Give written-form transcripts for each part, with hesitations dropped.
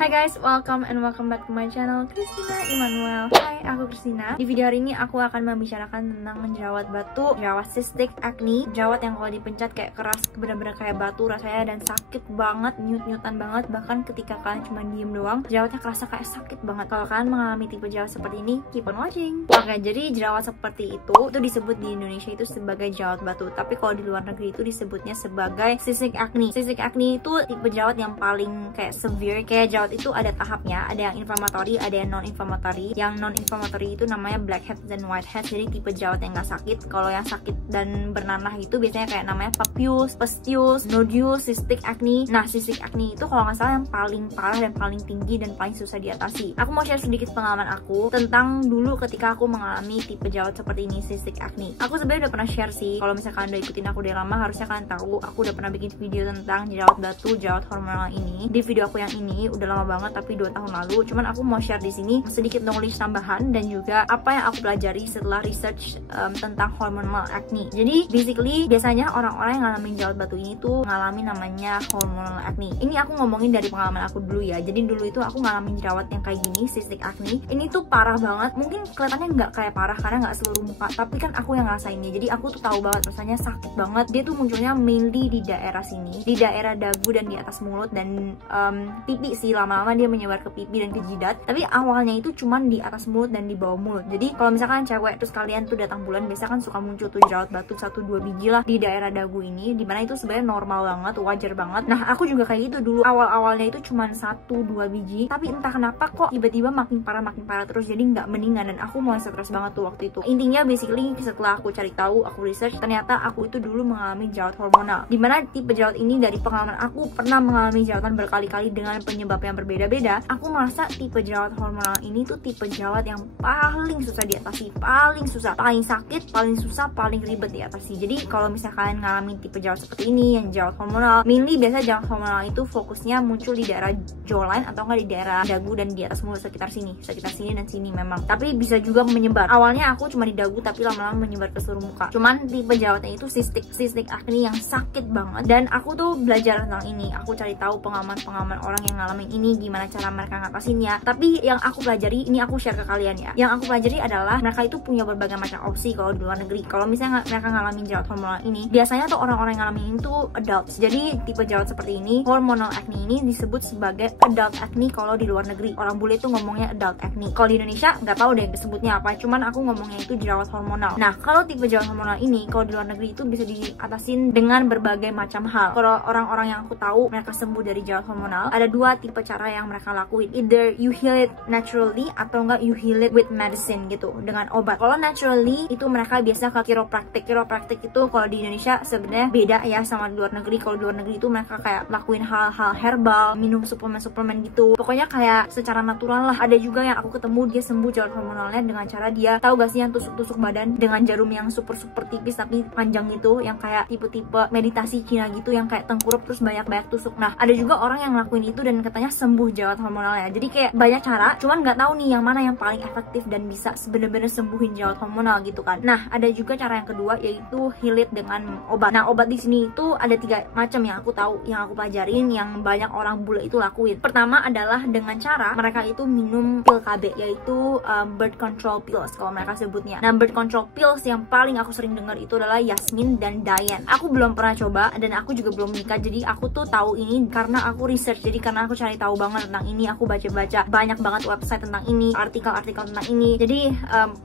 Hi guys, welcome back to my channel Christina Immanuel. Hai, aku Christina. Di video hari ini aku akan membicarakan tentang jerawat batu, jerawat cystic acne, jerawat yang kalau dipencet kayak keras, bener-bener kayak batu rasanya dan sakit banget, nyut-nyutan banget. Bahkan ketika kalian cuma diem doang, jerawatnya kerasa kayak sakit banget. Kalau kalian mengalami tipe jerawat seperti ini, keep on watching. Oke, jadi jerawat seperti itu disebut di Indonesia itu sebagai jerawat batu, tapi kalau di luar negeri itu disebutnya sebagai cystic acne. Cystic acne itu tipe jerawat yang paling kayak severe, kayak jerawat itu ada tahapnya, ada yang inflammatory, ada yang non-inflammatory. Yang non-inflammatory itu namanya blackheads dan whiteheads, jadi tipe jerawat yang gak sakit. Kalau yang sakit dan bernanah itu biasanya kayak namanya papules, pustules, nodules, cystic acne. Nah, cystic acne itu kalau nggak salah yang paling parah dan paling tinggi dan paling susah diatasi. Aku mau share sedikit pengalaman aku tentang dulu ketika aku mengalami tipe jerawat seperti ini, cystic acne. Aku sebenarnya udah pernah share sih, kalau misalkan udah ikutin aku dari lama harusnya kalian tahu aku udah pernah bikin video tentang jerawat batu, jerawat hormonal ini. Di video aku yang ini udah lama banget, tapi 2 tahun lalu. Cuman aku mau share di sini sedikit knowledge tambahan dan juga apa yang aku pelajari setelah research tentang hormonal acne. Jadi basically biasanya orang-orang yang ngalamin jerawat batu ini tuh ngalamin namanya hormonal acne. Ini aku ngomongin dari pengalaman aku dulu ya. Jadi dulu itu aku ngalamin jerawat yang kayak gini, cystic acne. Ini tuh parah banget. Mungkin kelihatannya nggak kayak parah karena nggak seluruh muka, tapi kan aku yang ngerasainnya. Jadi aku tuh tahu banget rasanya sakit banget. Dia tuh munculnya mainly di daerah sini, di daerah dagu dan di atas mulut dan pipi sih. Lama-lama dia menyebar ke pipi dan ke jidat, tapi awalnya itu cuman di atas mulut dan di bawah mulut. Jadi kalau misalkan cewek terus kalian tuh datang bulan, biasa kan suka muncul tuh jerawat batu 1-2 biji lah di daerah dagu ini, dimana itu sebenarnya normal banget, wajar banget. Nah, aku juga kayak gitu dulu. Awal-awalnya itu cuman 1-2 biji, tapi entah kenapa kok tiba-tiba makin parah terus, jadi nggak mendingan dan aku mulai stres banget tuh waktu itu. Intinya basically setelah aku cari tahu, aku research, ternyata aku itu dulu mengalami jerawat hormonal, dimana tipe jerawat ini dari pengalaman aku pernah mengalami jerawatan berkali-kali dengan penyebab yang berbeda-beda. Aku merasa tipe jerawat hormonal ini tuh tipe jerawat yang paling susah diatasi, paling susah, paling sakit, paling susah, paling ribet diatasi. Jadi kalau misalkan ngalamin tipe jerawat seperti ini yang jerawat hormonal, mainly biasa jerawat hormonal itu fokusnya muncul di daerah jawline atau enggak di daerah dagu dan di atas mulut, sekitar sini dan sini memang. Tapi bisa juga menyebar. Awalnya aku cuma di dagu tapi lama-lama menyebar ke seluruh muka. Cuman tipe jerawatnya itu cystic acne yang sakit banget dan aku tuh belajar tentang ini. Aku cari tahu pengalaman orang yang ngalamin ini, gimana cara mereka ngatasinnya. Tapi yang aku pelajari, ini aku share ke kalian ya. Yang aku pelajari adalah mereka itu punya berbagai macam opsi kalau di luar negeri. Kalau misalnya mereka ngalamin jerawat hormonal ini, biasanya tuh orang-orang yang ngalamin ini tuh adults. Jadi tipe jerawat seperti ini, hormonal acne ini disebut sebagai adult acne kalau di luar negeri. Orang bule tuh ngomongnya adult acne. Kalau di Indonesia nggak tahu deh disebutnya apa. Cuman aku ngomongnya itu jerawat hormonal. Nah, kalau tipe jerawat hormonal ini kalau di luar negeri itu bisa diatasin dengan berbagai macam hal. Kalau orang-orang yang aku tahu mereka sembuh dari jerawat hormonal, ada 2 tipe cara yang mereka lakuin. Either you heal it naturally atau enggak you heal it with medicine gitu, dengan obat. Kalau naturally itu mereka biasa ke chiropractic. Chiropractic itu kalau di Indonesia sebenarnya beda ya sama di luar negeri. Kalau di luar negeri itu mereka kayak lakuin hal-hal herbal, minum suplemen gitu. Pokoknya kayak secara natural lah. Ada juga yang aku ketemu dia sembuh jerawat hormonalnya dengan cara dia, tahu gak sih yang tusuk-tusuk badan dengan jarum yang super tipis tapi panjang gitu, yang kayak tipe-tipe meditasi Cina gitu, yang kayak tengkurap terus banyak-banyak tusuk. Nah, ada juga orang yang ngelakuin itu dan katanya sembuh jerawat hormonalnya. Jadi kayak banyak cara, cuman nggak tahu nih yang mana yang paling efektif dan bisa bener-bener sembuhin jerawat hormonal gitu kan. Nah, ada juga cara yang kedua yaitu heal it dengan obat. Nah, obat di sini itu ada 3 macam yang aku tahu, yang aku pelajarin, yang banyak orang bule itu lakuin. Pertama adalah dengan cara mereka itu minum pil KB, yaitu birth control pills kalau mereka sebutnya. Nah, birth control pills yang paling aku sering dengar itu adalah Yasmin dan Diane. Aku belum pernah coba dan aku juga belum nikah, jadi aku tuh tahu ini karena aku research. Jadi karena aku cari tahu banget tentang ini, aku baca-baca banyak banget website tentang ini, artikel-artikel tentang ini. Jadi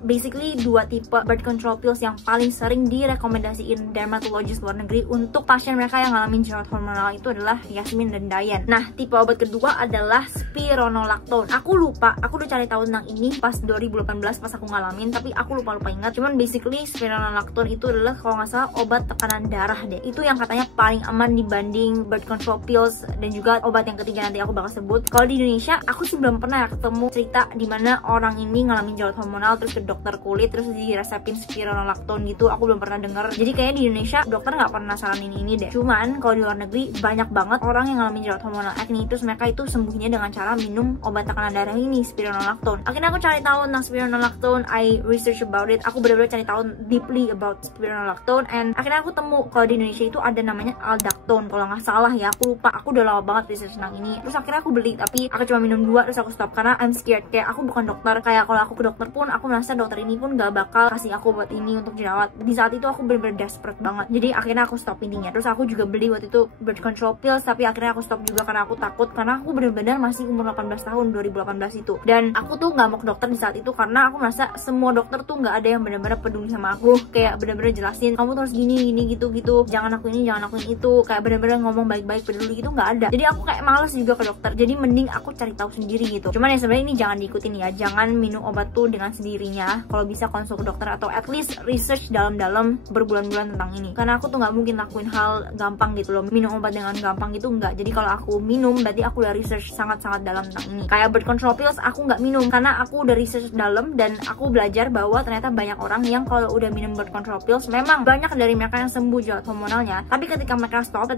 basically 2 tipe birth control pills yang paling sering direkomendasiin dermatologis luar negeri untuk pasien mereka yang ngalamin jerawat hormonal itu adalah Yasmin dan Diane. Nah, tipe obat kedua adalah spironolactone. Aku lupa, aku udah cari tahu tentang ini pas 2018 pas aku ngalamin, tapi aku lupa ingat. Cuman basically spironolactone itu adalah kalau nggak salah obat tekanan darah deh. Itu yang katanya paling aman dibanding birth control pills dan juga obat yang ketiga nanti aku bakal sebut. Kalau di Indonesia aku sih belum pernah ketemu cerita dimana orang ini ngalamin jerawat hormonal terus ke dokter kulit terus diresepin spironolactone gitu. Aku belum pernah denger. Jadi kayaknya di Indonesia dokter nggak pernah saranin ini deh. Cuman kalau di luar negeri banyak banget orang yang ngalamin jerawat hormonal acne terus mereka itu sembuhnya dengan cara minum obat tekanan darah ini, spironolactone. Akhirnya aku cari tahu tentang spironolactone, I research about it. Aku benar-benar cari tahu deeply about spironolactone and akhirnya aku temu kalau di Indonesia itu ada namanya aldactone kalau nggak salah ya. Aku lupa, aku udah lama banget research tentang ini. Terus akhirnya aku beli, tapi aku cuma minum 2 terus aku stop karena I'm scared. Kayak aku bukan dokter, kayak kalau aku ke dokter pun aku merasa dokter ini pun gak bakal kasih aku buat ini untuk jerawat. Di saat itu aku bener-bener desperate banget, jadi akhirnya aku stop intinya. Terus aku juga beli waktu itu birth control pills, tapi akhirnya aku stop juga karena aku takut, karena aku bener-bener masih umur 18 tahun 2018 itu, dan aku tuh gak mau ke dokter di saat itu karena aku merasa semua dokter tuh gak ada yang bener-bener peduli sama aku, kayak bener-bener jelasin kamu tuh harus gini gitu, jangan aku ini, jangan aku ini itu, kayak bener-bener ngomong baik-baik peduli gitu gak ada. Jadi aku kayak males juga ke dokter, jadi mending aku cari tahu sendiri gitu. Cuman ya sebenarnya ini jangan diikutin ya, jangan minum obat tuh dengan sendirinya. Kalau bisa konsul ke dokter atau at least research dalam-dalam berbulan-bulan tentang ini, karena aku tuh nggak mungkin lakuin hal gampang gitu loh, minum obat dengan gampang gitu enggak. Jadi kalau aku minum berarti aku udah research sangat-sangat dalam tentang ini. Kayak birth control pills aku nggak minum karena aku udah research dalam, dan aku belajar bahwa ternyata banyak orang yang kalau udah minum birth control pills memang banyak dari mereka yang sembuh jerawat hormonalnya, tapi ketika mereka stop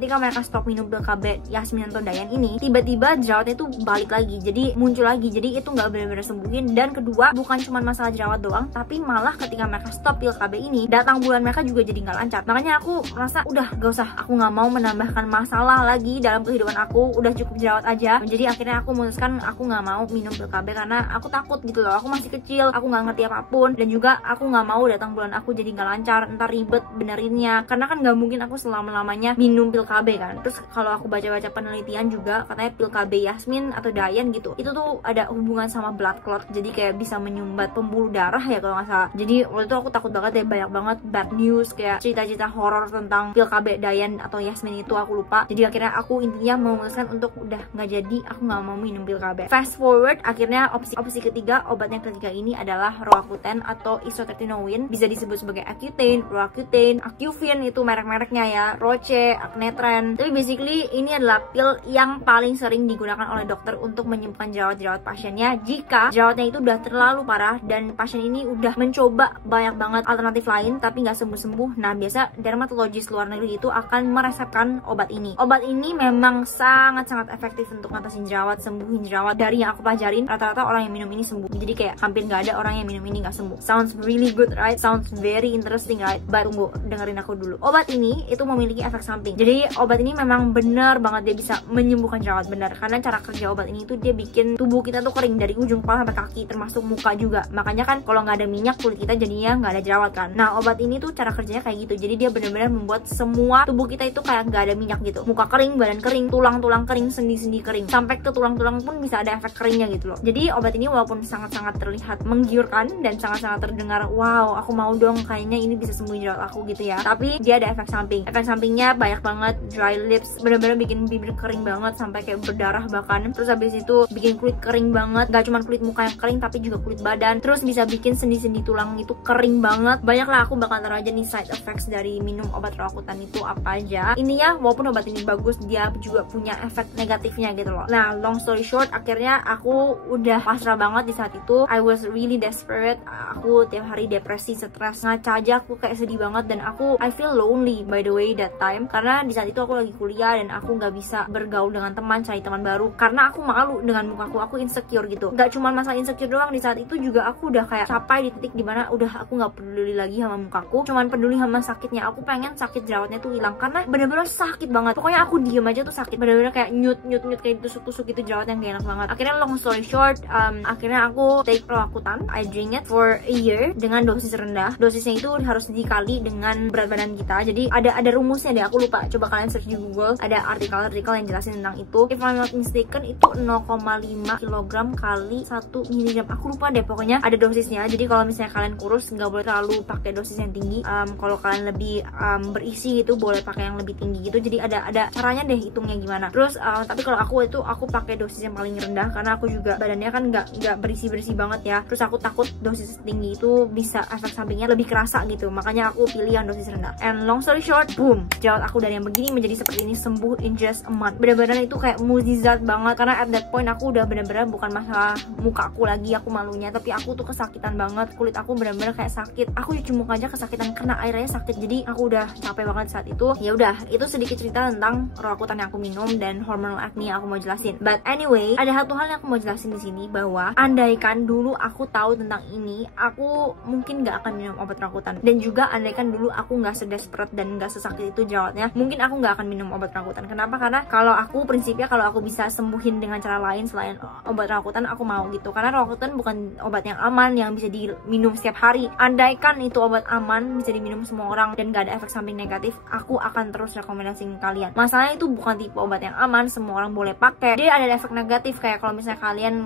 minum pil KB Yasmin atau Dayan ini, tiba-tiba jerawatnya itu balik lagi, jadi muncul lagi. Jadi itu nggak benar-benar sembuhin. Dan kedua, bukan cuma masalah jerawat doang, tapi malah ketika mereka stop pil KB ini, datang bulan mereka juga jadi nggak lancar. Makanya aku merasa udah gak usah, aku nggak mau menambahkan masalah lagi dalam kehidupan aku, udah cukup jerawat aja. Jadi akhirnya aku memutuskan aku nggak mau minum pil KB karena aku takut gitu loh, aku masih kecil, aku nggak ngerti apapun, dan juga aku nggak mau datang bulan aku jadi nggak lancar, ntar ribet benerinnya, karena kan nggak mungkin aku selama-lamanya minum pil KB kan. Terus kalau aku baca-baca penelitian juga katanya pil KB Yasmin atau Dayan gitu, itu tuh ada hubungan sama blood clot, jadi kayak bisa menyumbat pembuluh darah ya kalau nggak salah. Jadi waktu itu aku takut banget deh, banyak banget bad news kayak cerita-cerita horor tentang pil KB Dayan atau Yasmin itu, aku lupa. Jadi akhirnya aku intinya memutuskan untuk udah nggak jadi, aku nggak mau minum pil KB. Fast forward, akhirnya opsi ketiga, obat yang ketiga ini adalah Roaccutane atau isotretinoin, bisa disebut sebagai Accutane, Roaccutane, Acuvin itu merek-mereknya ya, Roche, Acnetren. Tapi basically ini adalah pil yang paling sering digunakan oleh dokter untuk menyembuhkan jerawat-jerawat pasiennya jika jerawatnya itu udah terlalu parah dan pasien ini udah mencoba banyak banget alternatif lain tapi nggak sembuh-sembuh. Nah, biasa dermatologis luar negeri itu akan meresepkan obat ini. Obat ini memang sangat-sangat efektif untuk ngatasin jerawat, sembuhin jerawat. Dari yang aku pelajarin, rata-rata orang yang minum ini sembuh. Jadi kayak hampir nggak ada orang yang minum ini nggak sembuh. Sounds really good, right? Sounds very interesting, right? But tunggu, dengerin aku dulu. Obat ini itu memiliki efek samping. Jadi obat ini memang bener banget dia bisa menyembuhkan jerawat, benar. Karena cara kerja obat ini tuh dia bikin tubuh kita tuh kering dari ujung kepala sampai kaki, termasuk muka juga. Makanya kan kalau nggak ada minyak kulit kita jadinya nggak ada jerawat kan. Nah, obat ini tuh cara kerjanya kayak gitu. Jadi dia benar-benar membuat semua tubuh kita itu kayak nggak ada minyak gitu. Muka kering, badan kering, tulang-tulang kering, sendi-sendi kering, sampai ke tulang-tulang pun bisa ada efek keringnya gitu loh. Jadi obat ini walaupun sangat-sangat terlihat menggiurkan dan sangat-sangat terdengar, wow, aku mau dong, kayaknya ini bisa sembuhin jerawat aku gitu ya. Tapi dia ada efek samping. Efek sampingnya banyak banget, dry lips, bener-bener bikin bibir kering banget sampai kayak berdarah bahkan. Terus habis itu bikin kulit kering banget, gak cuma kulit muka yang kering tapi juga kulit badan. Terus bisa bikin sendi-sendi tulang itu kering banget. Banyak lah, aku bakal taruh aja nih side effects dari minum obat Roaccutane itu apa aja. Intinya walaupun obat ini bagus, dia juga punya efek negatifnya gitu loh. Nah, long story short, akhirnya aku udah pasrah banget di saat itu. I was really desperate. Aku tiap hari depresi, stres, ngaca aja aku kayak sedih banget, dan I feel lonely by the way that time. Karena di saat itu aku lagi kuliah dan aku nggak bisa bergaul dengan teman, cari teman baru karena aku malu dengan mukaku, aku insecure gitu. Gak cuma masalah insecure doang, di saat itu juga aku udah kayak capai di titik dimana udah aku nggak peduli lagi sama mukaku, cuman peduli sama sakitnya. Aku pengen sakit jerawatnya tuh hilang karena bener-bener sakit banget. Pokoknya aku diem aja tuh sakit, bener-bener kayak nyut kayak tusuk-tusuk gitu jerawat yang gak enak banget. Akhirnya long story short, akhirnya aku take Roaccutane. I drink it for a year dengan dosis rendah. Dosisnya itu harus dikali dengan berat badan kita. Jadi ada rumusnya deh, aku lupa. Coba kalian search di Google, ada artikel-artikel yang jelasin tentang itu. If I'm not mistaken itu 0,5 kg kali 1 mg. Aku lupa deh, pokoknya ada dosisnya. Jadi kalau misalnya kalian kurus nggak boleh terlalu pakai dosis yang tinggi. Kalau kalian lebih berisi itu boleh pakai yang lebih tinggi gitu. Jadi ada caranya deh hitungnya gimana. Terus tapi kalau aku pakai dosis yang paling rendah karena aku juga badannya kan nggak berisi banget ya. Terus aku takut dosis tinggi itu bisa efek sampingnya lebih kerasa gitu. Makanya aku pilih yang dosis rendah. And long story short, boom, jerawat aku dari yang begini menjadi seperti ini, sembuh in just a month. Bener-bener itu kayak mukjizat banget karena at that point aku udah bener-bener bukan masalah muka aku lagi, aku malunya, tapi aku tuh kesakitan banget. Kulit aku bener-bener kayak sakit. Aku cuci muka aja kesakitan karena airnya sakit. Jadi aku udah capek banget saat itu. Ya udah, itu sedikit cerita tentang Roaccutane yang aku minum dan hormonal acne yang aku mau jelasin. But anyway, ada satu hal yang aku mau jelasin di sini, bahwa andaikan dulu aku tahu tentang ini, aku mungkin gak akan minum obat Roaccutane. Dan juga andaikan dulu aku gak sedesperate dan gak sesakit itu jerawatnya, mungkin aku gak akan minum obat Roaccutane. Kenapa? Karena kalau aku prinsipnya kalau aku bisa bisa sembuhin dengan cara lain selain obat rakutan, aku mau gitu. Karena rakutan bukan obat yang aman yang bisa diminum setiap hari. Andaikan itu obat aman bisa diminum semua orang dan gak ada efek samping negatif, aku akan terus rekomendasiin kalian. Masalahnya itu bukan tipe obat yang aman semua orang boleh pakai. Dia ada efek negatif, kayak kalau misalnya kalian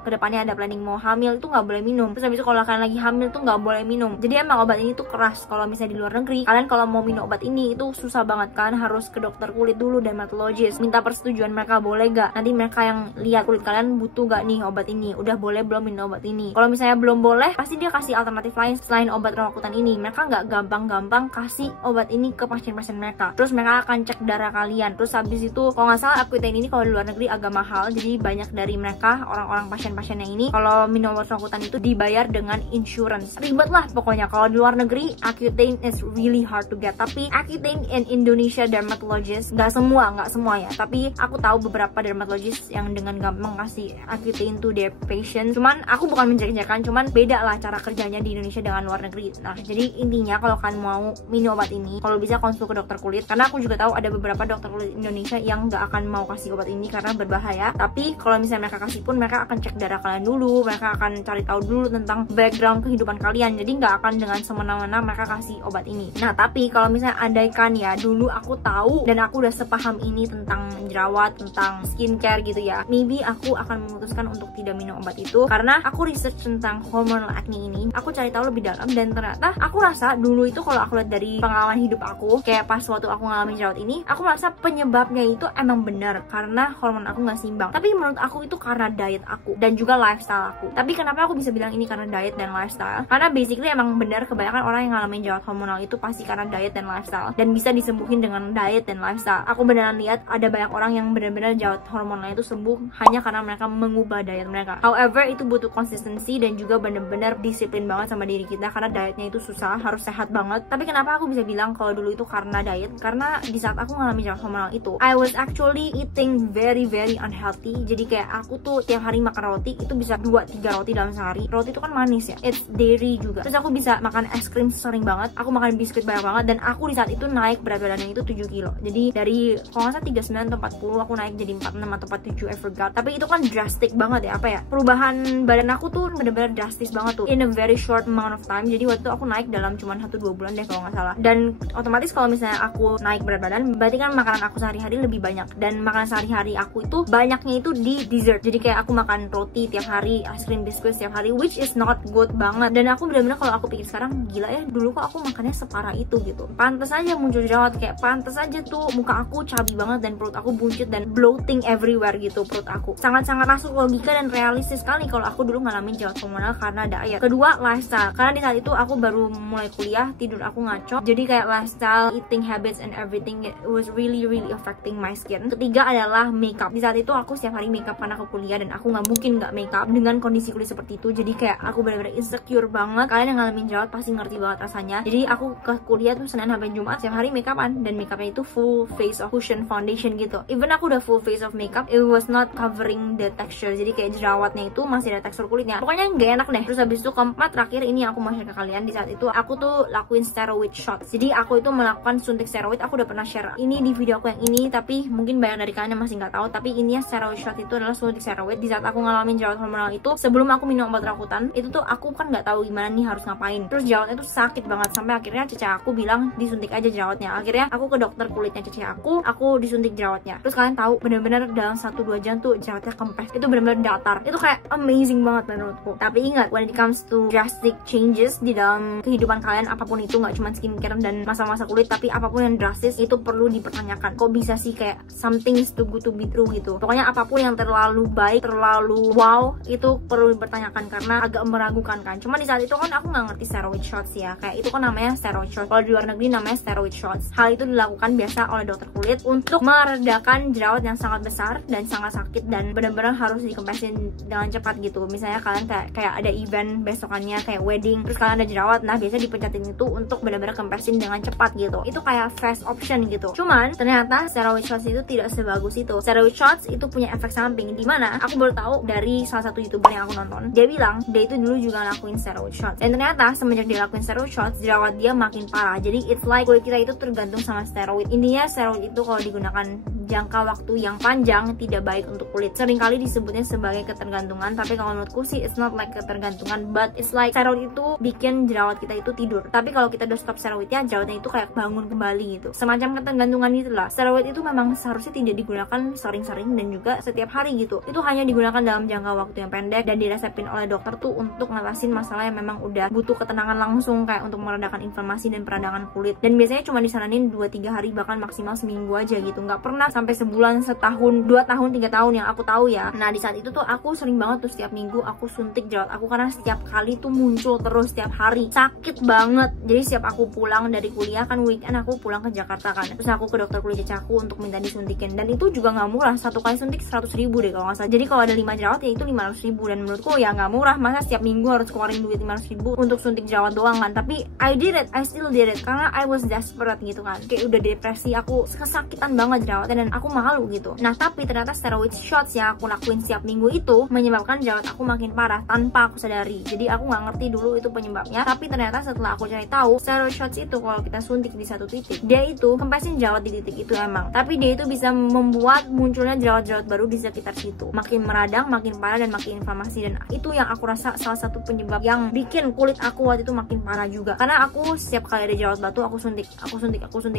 kedepannya ada planning mau hamil itu nggak boleh minum. Terus habis itu kalau kalian lagi hamil tuh nggak boleh minum. Jadi emang obat ini tuh keras. Kalau misalnya di luar negeri, kalian kalau mau minum obat ini itu susah banget kan, harus ke dokter kulit dulu, dermatologis, minta persetujuan mereka boleh gak. Nanti mereka yang lihat kulit kalian butuh gak nih obat ini, udah boleh belum minum obat ini. Kalau misalnya belum boleh, pasti dia kasih alternatif lain selain obat rakutan ini. Mereka nggak gampang-gampang kasih obat ini ke pasien-pasien mereka. Terus mereka akan cek darah kalian. Terus habis itu kalau nggak salah Accutane ini kalau di luar negeri agak mahal. Jadi banyak dari mereka, orang-orang pasien-pasiennya ini, kalau minum obat rakutan itu dibayar dengan insurance. Ribet lah pokoknya. Kalau di luar negeri Accutane is really hard to get. Tapi Accutane in Indonesia dermatologist, nggak semua ya, tapi aku tahu beberapa dermatologist yang dengan gampang kasih Accutane to their patient. Cuman aku bukan menjelek-jelekan, cuman beda lah cara kerjanya di Indonesia dengan luar negeri. Nah, jadi intinya kalau kalian mau minum obat ini, kalau bisa konsul ke dokter kulit, karena aku juga tahu ada beberapa dokter kulit Indonesia yang nggak akan mau kasih obat ini karena berbahaya. Tapi kalau misalnya mereka kasih pun, mereka akan cek darah kalian dulu, mereka akan cari tahu dulu tentang background kehidupan kalian. Jadi nggak akan dengan semena-mena mereka kasih obat ini. Nah, tapi kalau misalnya andaikan ya, dulu aku tahu dan aku udah sepaham ini tentang jerawat, tentang skincare gitu ya, maybe aku akan memutuskan untuk tidak minum obat itu. Karena aku research tentang hormonal acne ini, aku cari tahu lebih dalam, dan ternyata aku rasa dulu itu kalau aku lihat dari pengalaman hidup aku, kayak pas waktu aku ngalamin jerawat ini, aku merasa penyebabnya itu emang benar karena hormon aku nggak seimbang. Tapi menurut aku itu karena diet aku dan juga lifestyle aku. Tapi kenapa aku bisa bilang ini karena diet dan lifestyle? Karena basically emang benar, kebanyakan orang yang ngalamin jerawat hormonal itu pasti karena diet dan lifestyle, dan bisa disembuhin dengan diet dan lifestyle. Aku beneran lihat ada banyak orang yang benar-benar jerawat hormonalnya itu sembuh hanya karena mereka mengubah diet mereka. However, itu butuh konsistensi dan juga benar-benar disiplin banget sama diri kita, karena dietnya itu susah, harus sehat banget. Tapi kenapa aku bisa bilang kalau dulu itu karena diet? Karena di saat aku ngalamin jerawat hormonal itu, I was actually eating very unhealthy. Jadi kayak aku tuh tiap hari makan roti, itu bisa 2-3 roti dalam sehari. Roti itu kan manis ya, it's dairy juga. Terus aku bisa makan es krim sering banget, aku makan biskuit banyak banget, dan aku di saat itu naik berat badannya itu 7 kilo. Jadi dari kalau nggak salah 39 atau 40, aku naik jadi 46 atau 47, I forgot. Tapi itu kan drastic banget ya, apa ya, perubahan badan aku tuh bener-bener drastis banget tuh in a very short amount of time. Jadi waktu itu aku naik dalam cuma 1-2 bulan deh kalau nggak salah. Dan otomatis kalau misalnya aku naik berat badan, berarti kan makanan aku sehari-hari lebih banyak, dan makanan sehari-hari aku itu banyaknya itu di dessert. Jadi kayak aku makan roti tiap hari, es krim, biskuit tiap hari, which is not good banget. Dan aku bener-bener kalau aku pikir sekarang, gila ya, dulu kok aku makannya separah itu gitu. Pantes aja muncul jerawat, kayak pantes aja tuh muka aku chubby banget dan perut aku buncit dan bloating everywhere gitu perut aku. Sangat-sangat masuk logika dan realistis sekali kalau aku dulu ngalamin jerawat hormonal karena diet. Kedua, lifestyle. Karena di saat itu aku baru mulai kuliah, tidur aku ngaco. Jadi kayak lifestyle, eating habits and everything, it was really affecting my skin. Ketiga adalah makeup. Di saat itu aku setiap hari makeup karena aku kuliah, dan aku nggak mungkin nggak makeup dengan kondisi kulit seperti itu. Jadi kayak aku benar-benar insecure banget. Kalian yang ngalamin jerawat pasti ngerti banget rasanya. Jadi aku ke kuliah tuh Senin sampai Jumat setiap hari makeupan, dan makeupnya itu full face of cushion foundation gitu. Even aku udah full face of makeup, it was not covering the texture. Jadi kayak jerawatnya itu masih ada tekstur kulitnya. Pokoknya nggak enak deh. Terus habis itu keempat, terakhir ini aku mau share ke kalian. Di saat itu aku tuh lakuin steroid shots. Jadi aku itu melakukan suntik steroid. Aku udah pernah share ini di video aku yang ini, tapi mungkin banyak dari kalian yang masih nggak tahu. Tapi ini ya, steroid shot itu adalah suntik steroid. Di saat aku ngalamin jerawat hormonal itu, sebelum aku minum obat rakutan, itu tuh aku kan nggak tahu gimana nih harus ngapain. Terus jerawatnya tuh sakit banget sampai akhirnya cece aku bilang disuntik aja jerawatnya. Akhirnya aku ke dokter kulitnya cece aku disuntik jerawatnya. Terus kalian tahu bener-bener dalam 1-2 jam tuh jerawatnya kempes. Itu bener-bener datar. Itu kayak amazing banget menurutku. Tapi ingat, when it comes to drastic changes di dalam kehidupan kalian, apapun itu, nggak cuma skincare dan masa-masa kulit, tapi apapun yang drastis itu perlu dipertanyakan. Kok bisa sih kayak something is too good to be true gitu. Pokoknya apapun yang terlalu baik, terlalu wow, itu perlu dipertanyakan karena agak meragukan kan. Cuma di saat itu kan aku nggak ngerti steroid shots ya. Kayak itu kan namanya steroid shots. Kalau di luar negeri namanya steroid shots. Hal itu dilakukan biasa oleh dokter kulit untuk meredakan jerawat yang sangat besar dan sangat sakit dan benar-benar harus dikempesin dengan cepat gitu. Misalnya kalian kayak ada event besokannya kayak wedding, terus kalian ada jerawat, nah biasa dipencetin itu untuk benar-benar kempesin dengan cepat gitu. Itu kayak fast option gitu. Cuman ternyata steroid shots itu tidak sebagus itu. Steroid shots itu punya efek samping, dimana aku baru tahu dari salah satu YouTuber yang aku nonton. Dia bilang dia itu dulu juga lakuin steroid shots, dan ternyata semenjak dia lakuin steroid shots, jerawat dia makin parah. Jadi it's like kulit kita itu tergantung sama steroid. Intinya steroid itu kalau digunakan jangka waktu yang panjang tidak baik untuk kulit. Seringkali disebutnya sebagai ketergantungan, tapi kalau menurutku sih it's not like ketergantungan, but it's like steroid itu bikin jerawat kita itu tidur. Tapi kalau kita udah stop steroidnya, jerawatnya itu kayak bangun kembali gitu. Semacam ketergantungan gitu lah. Steroid itu memang seharusnya tidak digunakan sering-sering dan juga setiap hari gitu. Itu hanya digunakan dalam jangka waktu yang pendek dan diresepin oleh dokter tuh untuk ngatasin masalah yang memang udah butuh ketenangan langsung, kayak untuk meredakan inflamasi dan peradangan kulit. Dan biasanya cuma disaranin 2-3 hari, bahkan maksimal seminggu aja gitu. Nggak pernah sampai sebulan, setahun, 2 tahun, 3 tahun yang aku tahu ya. Nah di saat itu tuh aku sering banget tuh setiap minggu aku suntik jerawat aku, karena setiap kali tuh muncul terus setiap hari, sakit banget. Jadi setiap aku pulang dari kuliah kan weekend, aku pulang ke Jakarta kan, terus aku ke dokter kulit aku untuk minta disuntikin, dan itu juga nggak murah. Satu kali suntik 100.000 deh kalau nggak salah. Jadi kalau ada 5 jerawat ya itu 500.000, dan menurutku ya nggak murah. Masa setiap minggu harus keluarin duit 500.000 untuk suntik jerawat doang kan. Tapi I did it, I still did it, karena I was desperate gitu kan, kayak udah depresi, aku kesakitan banget jerawatnya dan aku malu gitu. Nah tapi ternyata steroid shots yang aku lakuin setiap minggu itu menyebabkan jerawat aku makin parah tanpa aku sadari. Jadi aku nggak ngerti dulu itu penyebabnya, tapi ternyata setelah aku cari tahu, steroid shots itu kalau kita suntik di satu titik, dia itu kempesin jerawat di titik itu emang, tapi dia itu bisa membuat munculnya jerawat-jerawat baru di sekitar situ, makin meradang, makin parah, dan makin inflamasi. Dan itu yang aku rasa salah satu penyebab yang bikin kulit aku waktu itu makin parah juga, karena aku setiap kali ada jerawat batu aku suntik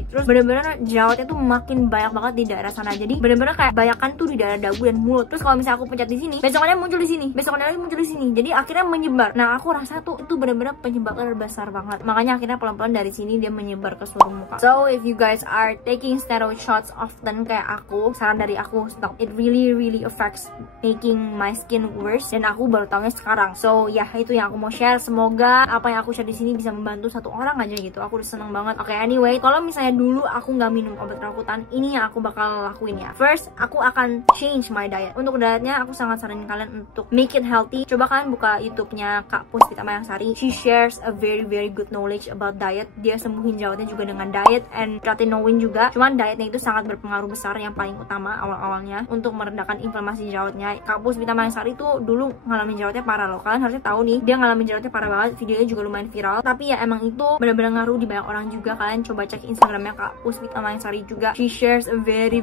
terus bener-bener jerawatnya tuh makin banyak banget di daerah sana. Jadi bener-bener kayak banyakan tuh di daerah dagu dan mulut. Terus kalau misalnya aku pencet di sini, besokannya muncul di sini, besokannya lagi muncul di sini, jadi akhirnya menyebar. Nah aku rasa tuh itu bener-bener penyebabnya besar banget, makanya akhirnya pelan-pelan dari sini dia menyebar ke seluruh muka. So if you guys are taking steroid shots often kayak aku, saran dari aku stop. It really affects making my skin worse, dan aku baru tahunya sekarang. So ya itu yang aku mau share. Semoga apa yang aku share di sini bisa membantu satu orang aja gitu. Aku udah seneng banget. Oke, anyway, kalau misalnya dulu aku nggak minum obat rakutan, ini yang aku bakal lakuin ya. First, aku akan change my diet. Untuk dietnya aku sangat saranin kalian untuk make it healthy. Coba kalian buka YouTube-nya Kak Puspita Mayangsari. She shares a very good knowledge about diet. Dia sembuhin jerawatnya juga dengan diet and tretinoin juga. Cuman dietnya itu sangat berpengaruh besar, yang paling utama awal-awalnya untuk meredakan inflamasi jerawatnya. Kak Puspita Mayangsari tuh dulu ngalamin jerawatnya parah loh. Kalian harusnya tahu nih, dia ngalamin jerawatnya parah banget. Videonya juga lumayan viral. Tapi ya emang itu benar-benar ngaruh di banyak orang juga. Kalian coba cek Instagramnya Kak Puspita Mayangsari juga. She shares a very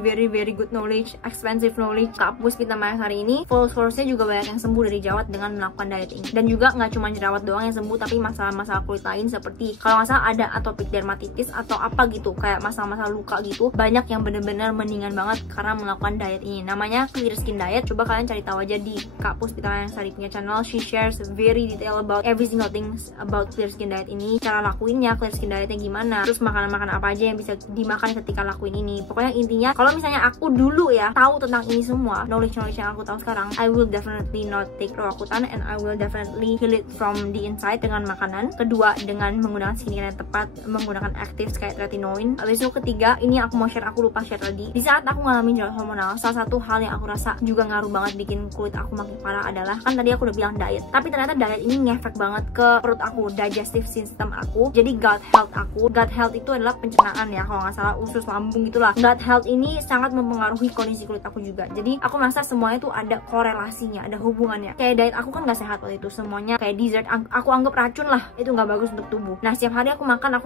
good knowledge, expensive knowledge. Kak Puspita Mayangsari ini followers-nya juga banyak yang sembuh dari jerawat dengan melakukan diet ini. Dan juga nggak cuma jerawat doang yang sembuh, tapi masalah-masalah kulit lain seperti kalau nggak salah ada atopic dermatitis atau apa gitu, kayak masalah-masalah luka gitu, banyak yang bener-bener mendingan banget karena melakukan diet ini. Namanya Clear Skin Diet. Coba kalian cari tahu aja di Kak Puspita Mayangsari punya channel. She shares very detail about every single things about Clear Skin Diet ini, cara lakuinnya, Clear Skin Dietnya gimana, terus makanan-makanan apa aja yang bisa dimakan ketika lakuin ini. Pokoknya intinya kalau misalnya aku dulu ya tahu tentang ini semua, knowledge yang aku tahu sekarang, I will definitely not take rakutan, and I will definitely heal it from the inside dengan makanan. Kedua, dengan menggunakan skincare yang tepat, menggunakan actives kayak tretinoin. Habis itu ketiga, ini aku mau share, aku lupa share tadi. Di saat aku ngalamin jerawat hormonal, salah satu hal yang aku rasa juga ngaruh banget bikin kulit aku makin parah adalah, kan tadi aku udah bilang diet, tapi ternyata diet ini ngefek banget ke perut aku, digestive system aku, jadi gut health aku. Gut health itu adalah pencernaan ya, kalau nggak salah usus lambung gitulah. Gut health ini sangat mempengaruhi kondisi kulit aku juga. Jadi aku merasa semuanya tuh ada korelasinya, ada hubungannya. Kayak diet aku kan nggak sehat waktu itu, semuanya kayak dessert aku anggap racun lah, itu nggak bagus untuk tubuh. Nah setiap hari aku makan,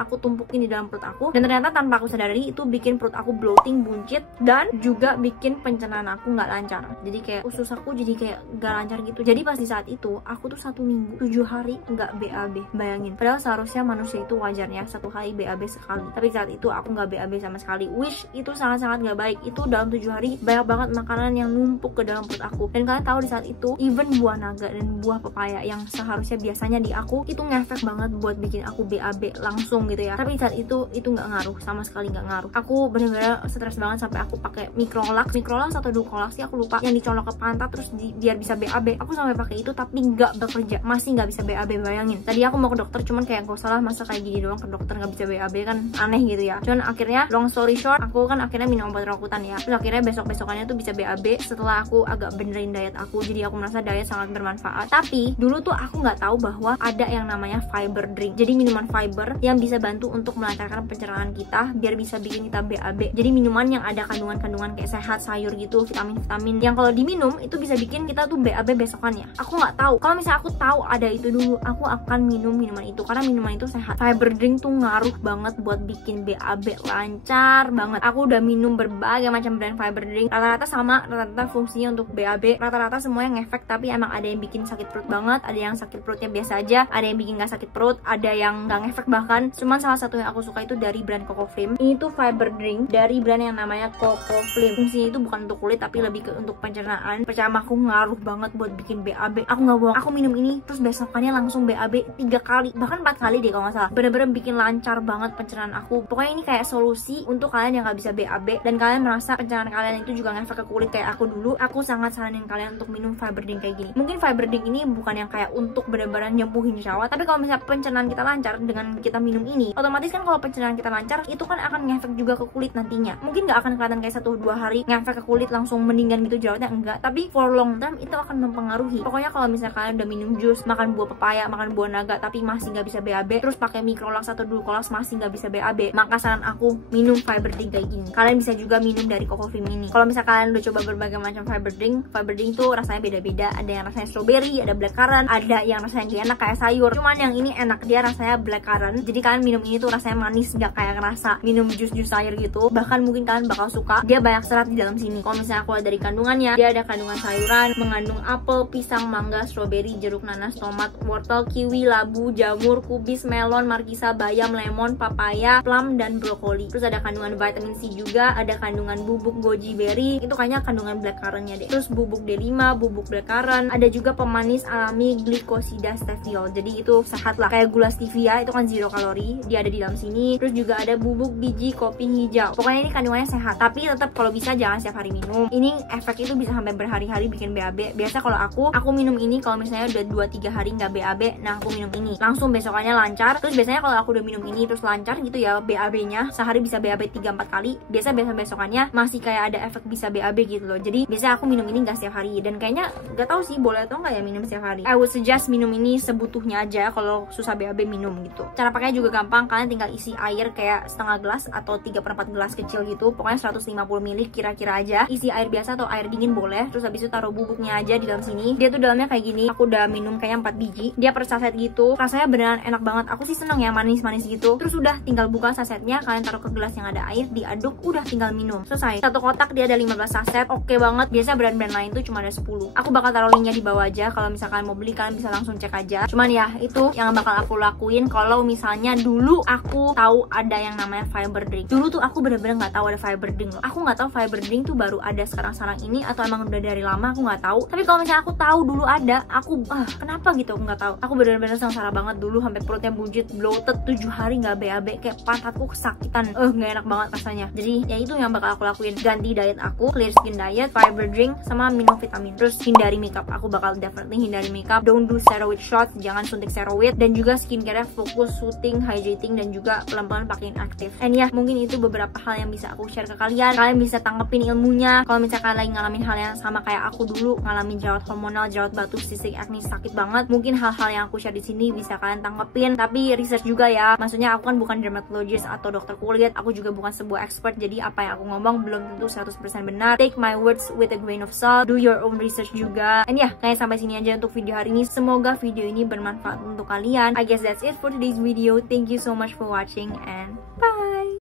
aku tumpukin di dalam perut aku, dan ternyata tanpa aku sadari itu bikin perut aku bloating, buncit, dan juga bikin pencernaan aku nggak lancar. Jadi kayak usus aku jadi kayak nggak lancar gitu. Jadi pas di saat itu aku tuh 1 minggu 7 hari nggak BAB. Bayangin, padahal seharusnya manusia itu wajarnya 1 hari BAB sekali, tapi saat itu aku nggak BAB sama sekali, which itu sangat-sangat nggak baik. Itu dalam 7 hari banyak banget makanan yang numpuk ke dalam perut aku. Dan kalian tahu di saat itu even buah naga dan buah pepaya yang seharusnya biasanya di aku itu ngefek banget buat bikin aku BAB langsung gitu ya, tapi saat itu nggak ngaruh, sama sekali nggak ngaruh. Aku bener-bener stres banget sampai aku pakai Microlax atau Ducolax sih aku lupa, yang dicolok ke pantat terus biar bisa BAB. Aku sampai pakai itu tapi nggak bekerja, masih nggak bisa BAB. Bayangin, tadi aku mau ke dokter cuman kayak gak usah lah, masa kayak gini doang ke dokter nggak bisa BAB, kan aneh gitu ya. Cuman akhirnya long story short, aku kan akhirnya minum obat rakutan ya, terus akhirnya besok-besokannya tuh bisa BAB setelah aku agak benerin diet aku. Jadi aku merasa diet sangat bermanfaat. Tapi dulu tuh aku nggak tahu bahwa ada yang namanya fiber drink, jadi minuman fiber yang bisa bantu untuk melancarkan pencernaan kita biar bisa bikin kita BAB. Jadi minuman yang ada kandungan-kandungan kayak sehat, sayur gitu, vitamin-vitamin yang kalau diminum itu bisa bikin kita tuh BAB besokannya. Aku nggak tahu, kalau misalnya aku tahu ada itu dulu, aku akan minum minuman itu karena minuman itu sehat. Fiber drink tuh ngaruh banget buat bikin BAB lancar banget. Aku Aku udah minum berbagai macam brand fiber drink, rata-rata sama, rata-rata fungsinya untuk BAB, rata-rata semuanya ngefek. Tapi emang ada yang bikin sakit perut banget, ada yang sakit perutnya biasa aja, ada yang bikin gak sakit perut, ada yang gak ngefek bahkan. Cuman salah satu yang aku suka itu dari brand Coco Flame. Ini tuh fiber drink dari brand yang namanya Coco Flame. Fungsinya itu bukan untuk kulit tapi lebih ke untuk pencernaan. Percaya sama aku, ngaruh banget buat bikin BAB. Aku nggak bohong, aku minum ini terus besokannya langsung BAB 3 kali, bahkan 4 kali deh kalau nggak salah. Bener-bener bikin lancar banget pencernaan aku. Pokoknya ini kayak solusi untuk kalian yang nggak bisa BAB dan kalian merasa pencernaan kalian itu juga ngefek ke kulit kayak aku dulu. Aku sangat saranin kalian untuk minum fiber drink kayak gini. Mungkin fiber drink ini bukan yang kayak untuk bener-bener nyembuhin jerawat, tapi kalau misalnya pencernaan kita lancar dengan kita minum ini, otomatis kan kalau pencernaan kita lancar itu kan akan ngefek juga ke kulit nantinya. Mungkin nggak akan kelihatan kayak 1-2 hari ngefek ke kulit langsung mendingan gitu jerawatnya, enggak, tapi for long term itu akan mempengaruhi. Pokoknya kalau misalnya kalian udah minum jus, makan buah pepaya, makan buah naga tapi masih nggak bisa BAB, terus pakai microlax atau dulcolax masih nggak bisa BAB, maka saran aku minum fiber drink kayak gini. Kalian bisa juga minum dari Coco Flame ini. Kalau misalnya kalian udah coba berbagai macam fiber drink tuh rasanya beda-beda. Ada yang rasanya strawberry, ada blackcurrant, ada yang rasanya gak enak kayak sayur. Cuman yang ini enak, dia rasanya blackcurrant. Jadi kalian minum ini tuh rasanya manis, nggak kayak ngerasa minum jus-jus sayur gitu. Bahkan mungkin kalian bakal suka. Dia banyak serat di dalam sini. Kalau misalnya aku lihat dari kandungannya, dia ada kandungan sayuran, mengandung apel, pisang, mangga, strawberry, jeruk, nanas, tomat, wortel, kiwi, labu, jamur, kubis, melon, markisa, bayam, lemon, papaya, plum, dan brokoli. Terus ada kandungan vitamin C juga, ada kandungan bubuk goji berry, itu kayaknya kandungan blackcurrantnya deh. Terus bubuk D5, bubuk blackcurrant, ada juga pemanis alami glikosida stevia. Jadi itu sehat lah, kayak gula stevia itu kan 0 kalori, dia ada di dalam sini. Terus juga ada bubuk biji kopi hijau. Pokoknya ini kandungannya sehat, tapi tetap kalau bisa jangan setiap hari minum. Ini efek itu bisa sampai berhari-hari bikin BAB. Biasa kalau aku minum ini kalau misalnya udah 2-3 hari nggak BAB, nah aku minum ini langsung besokannya lancar. Terus biasanya kalau aku udah minum ini terus lancar gitu ya BAB-nya, sehari bisa BAB 3-4 kali. Biasa besokannya masih kayak ada efek bisa BAB gitu loh. Jadi biasanya aku minum ini nggak setiap hari, dan kayaknya nggak tahu sih boleh atau nggak ya minum setiap hari. I would suggest minum ini sebutuhnya aja. Kalau susah BAB minum gitu. Cara pakainya juga gampang, kalian tinggal isi air kayak setengah gelas atau 3/4 gelas kecil gitu. Pokoknya 150 ml kira-kira aja. Isi air biasa atau air dingin boleh. Terus habis itu taruh bubuknya aja di dalam sini. Dia tuh dalamnya kayak gini. Aku udah minum kayaknya 4 biji. Dia per saset gitu. Rasanya beneran enak banget. Aku sih seneng ya manis-manis gitu. Terus udah tinggal buka sasetnya, kalian taruh ke gelas yang ada air, diaduk, udah tinggal minum. Selesai. Satu kotak dia ada 15 saset. Oke banget. Biasa brand-brand lain tuh cuma ada 10. Aku bakal taruh linknya di bawah aja. Kalau misalkan mau beli kalian bisa langsung cek aja. Cuman ya itu yang bakal aku lakuin kalau misalnya dulu aku tahu ada yang namanya fiber drink. Dulu tuh aku bener-bener nggak tahu ada fiber drink loh. Aku nggak tahu fiber drink tuh baru ada sekarang ini atau emang udah dari lama, aku nggak tahu. Tapi kalau misalnya aku tahu dulu ada, aku kenapa gitu aku nggak tahu. Aku bener-bener sengsara banget dulu sampai perutnya buncit, bloated 7 hari nggak BAB, kayak pantatku kesakitan. Nggak enak banget rasanya. Jadi ya itu yang bakal aku lakuin. Ganti diet aku, clear skin diet, fiber drink, sama minum vitamin. Terus hindari makeup. Aku bakal definitely hindari makeup. Don't do steroid shots, jangan suntik steroid, dan juga skincare fokus soothing, hydrating, dan juga pelan-pelan pakein aktif. And ya mungkin itu beberapa hal yang bisa aku share ke kalian. Kalian bisa tanggepin ilmunya. Kalau misalkan kalian lagi ngalamin hal yang sama kayak aku dulu, ngalamin jerawat hormonal, jerawat batu, cystic acne sakit banget, mungkin hal-hal yang aku share di sini bisa kalian tanggepin. Tapi research juga ya. Maksudnya aku kan bukan dermatologist atau dokter kulit. Aku juga bukan sebuah expert. Jadi apa yang aku ngomong belum tentu 100% benar. Take my words with a grain of salt. Do your own research juga. And ya, kayaknya sampai sini aja untuk video hari ini. Semoga video ini bermanfaat untuk kalian. I guess that's it for today's video. Thank you so much for watching and bye.